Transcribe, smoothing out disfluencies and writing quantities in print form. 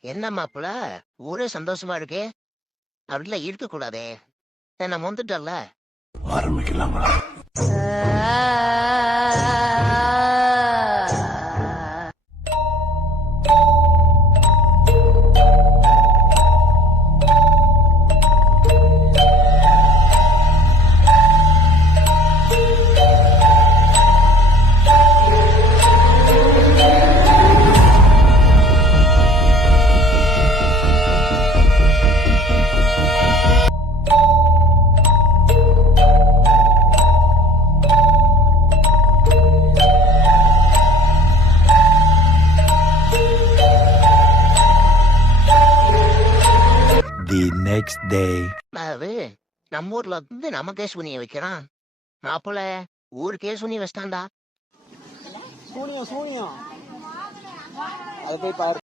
என்ன மாப்பிள ஊரே சந்தோஷமா இருக்கே? அப்படிலாம் இருக்க கூடாதே. நம்ம வந்துட்டல்ல. ஆரம்பிக்கலாங்களா? The next day. அது நம்ம ஊர்ல வந்து நமக்கே சூனிய வைக்கிறான். மாப்பிள ஊருக்கே சூனிய வச்சிட்டான்டா. சூனியம் அதை போய் பாரு.